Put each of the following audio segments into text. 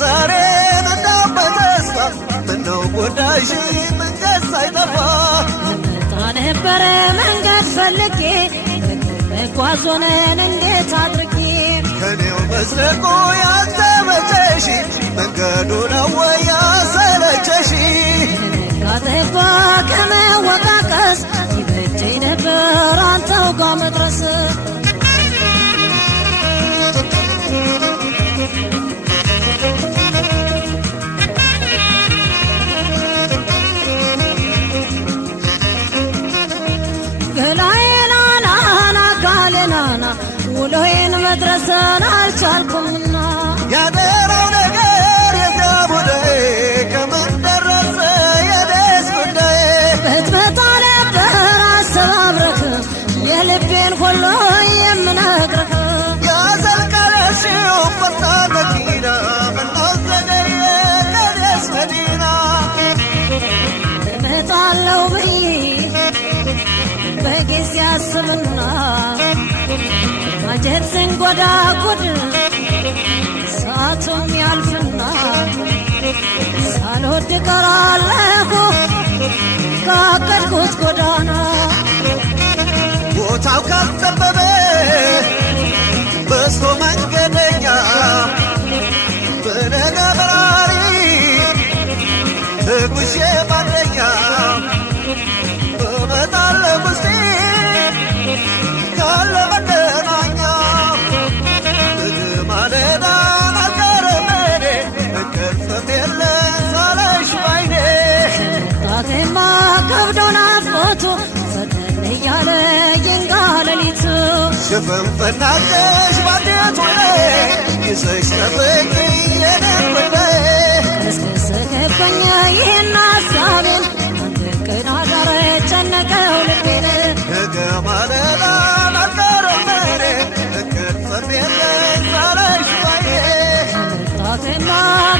ዛሬ መጣበተስፋ ምነው ጎዳሽ መንገድ ሳይጠፋ መጣ ነበረ መንገድ ፈልጌ መጓዝ ሆነን እንዴት አድርጌ ከኔው መስረቁ ያልተመቸሽ መንገዱ ነው ወይ ያሰለቸሽ ካጠፋ ከመወቃቀስ ይበጀኝ ነበር አንተው ጋር መድረስ ውሎዬን መድረስን አልቻልኩምና ያደረው ነገር የዛቡዳዬ ከምን ደረሰ የደስ ጉዳዬ ብትመጣ ነበር አሰባብረክ የልቤን ሁሉ የምነግርህ ያዘልቃለሽው ፈጣን መኪና ምነው ዘገየ ከደስ መዲና እመጣለሁ ብዬ በጊዜ አስብና ማጀት ስንጎዳ ጉድ ሰዓቱም ያልፍና ሳልወድ ቀራለሁ ካቀድኩት ጎዳና ቦታው ካልጠበበ በስቶ መንገደኛ በነገ በራሪ ትጉሼ ባንደኛ እመጣለሁ ውስጤ ካለ መገናኛ ማለዳ አልቀረም እኔ እንቅልፍም የለም ሳላይሽ ባይኔ ጣቴማ ከብዶ ናፍቆቱ ፈጠን እያለ ይንጋ ሌሊቱ ሽፍንፍና አድርገሽ ባንዴት ሆነ ይዘሽ ጠብቂ የኔን ጉዳይ ቀስቅስ ገባኝ ይህን ሀሳቤን አንድ ቀን አዳር ጨነቀው ልቤን ነገ ማለዳ አልቀረም እኔ እንቅልፍም የለም ሳላይሽ ባይኔ ጣቴማ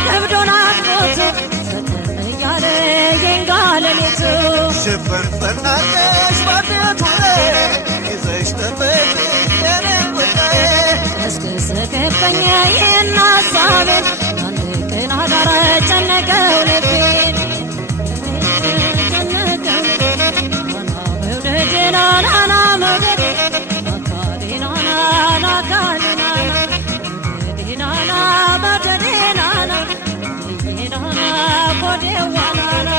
ከብዶ ናፍቆቱ ፈጠን እያለ ይንጋ ሌሊቱ ሽፍንፍና አድርገሽ ባንዴት ሆነ ይዘሽ ጠብቂ የኔን ጉዳይ ቀስቅስ ገባኝ ይህን ሀሳቤን አንድ ቀን አዳር ጨነቀው ልቤን ናና መውደዴ አካሌ ናና ናካሌ ናና መውደዴ ናና መውደዴ ናና ወደዬ ናና ኮዴዋ ናና